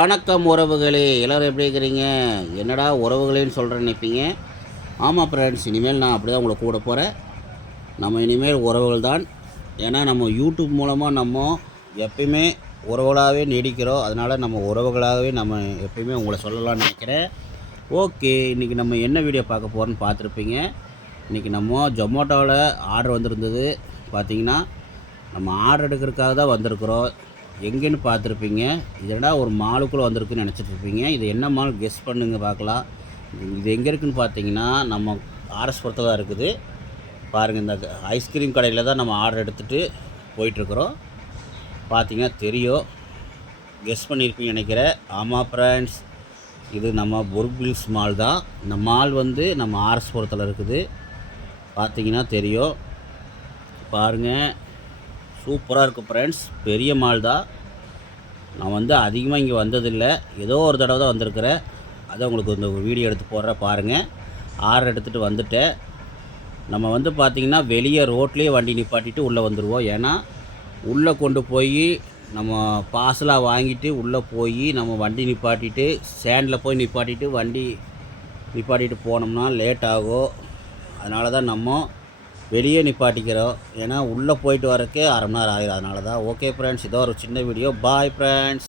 வணக்கம் உறவுகளே எல்லோரும் எப்படி இருக்கிறீங்க? என்னடா உறவுகளேன்னு சொல்கிறேன் நினைப்பீங்க? ஆமாம் ஃப்ரெண்ட்ஸ் இனிமேல் நான் அப்படி தான் உங்களை கூட போகிறேன் நம்ம இனிமேல் உறவுகள் தான். ஏன்னா நம்ம யூடியூப் மூலமாக நம்ம எப்பயுமே உறவுகளாகவே நீடிக்கிறோம். அதனால் நம்ம உறவுகளாகவே நம்ம எப்பயுமே உங்களை சொல்லலாம்னு நினைக்கிறேன். ஓகே இன்றைக்கி நம்ம என்ன வீடியோ பார்க்க போகிறோன்னு பார்த்துருப்பீங்க? இன்றைக்கி நம்ம ஜொமேட்டோவில் ஆர்டர் வந்திருந்தது. பார்த்தீங்கன்னா நம்ம ஆர்டர் எடுக்கிறதுக்காக தான் வந்திருக்கிறோம். எங்கேன்னு பார்த்துருப்பீங்க. இதடா ஒரு மாலுக்குள்ளே வந்திருக்குன்னு நினச்சிட்ருப்பீங்க. இது என்ன மால்? கெஸ் பண்ணுங்க பார்க்கலாம். இது- எங்கே இருக்குதுன்னு பார்த்தீங்கன்னா நம்ம ஆர்எஸ் பொறுத்த தான் இருக்குது. பாருங்கள் இந்த ஐஸ்கிரீம் கடையில் தான் நம்ம ஆர்டர் எடுத்துகிட்டு போயிட்டுருக்குறோம் பார்த்தீங்கன்னா தெரியும். கெஸ் பண்ணியிருப்பீங்க நினைக்கிறேன். ஆமாம் ஃப்ரெண்ட்ஸ் இது நம்ம பொர்பில்ஸ் மால் தான். இந்த மால் வந்து நம்ம ஆர்எஸ் புரத்தில் இருக்குது. பார்த்தீங்கன்னா தெரியும். பாருங்கள் சூப்பராக இருக்கும் ஃப்ரெண்ட்ஸ் பெரிய மால் தான். நான் வந்து அதிகமாக இங்கே வந்ததில்லை. ஏதோ ஒரு தடவை தான் வந்திருக்கிறேன். அதை உங்களுக்கு இந்த வீடியோ எடுத்து போடுறேன் பாருங்கள் ஆர்டர் எடுத்துகிட்டு வந்துட்டேன். நம்ம வந்து பார்த்திங்கன்னா வெளியே ரோட்லேயே வண்டி நிப்பாட்டிட்டு உள்ளே வந்துடுவோம் ஏன்னா உள்ளே கொண்டு போய் நம்ம பார்சலாக வாங்கிட்டு உள்ளே போய் நம்ம வண்டி நிப்பாட்டிட்டு சேண்டில் போய் நிப்பாட்டிட்டு வண்டி நிப்பாட்டிட்டு போனோம்னா லேட் ஆகும். அதனால தான் நம்ம வெளியே நிப்பாட்டிக்கிறோம். ஏன்னா உள்ளே போயிட்டு வரக்கே அரை மணி நேரம் ஆகிடும் அதனால தான். ஓகே ஃப்ரெண்ட்ஸ் இதோ ஒரு சின்ன வீடியோ பாய் ஃப்ரெண்ட்ஸ்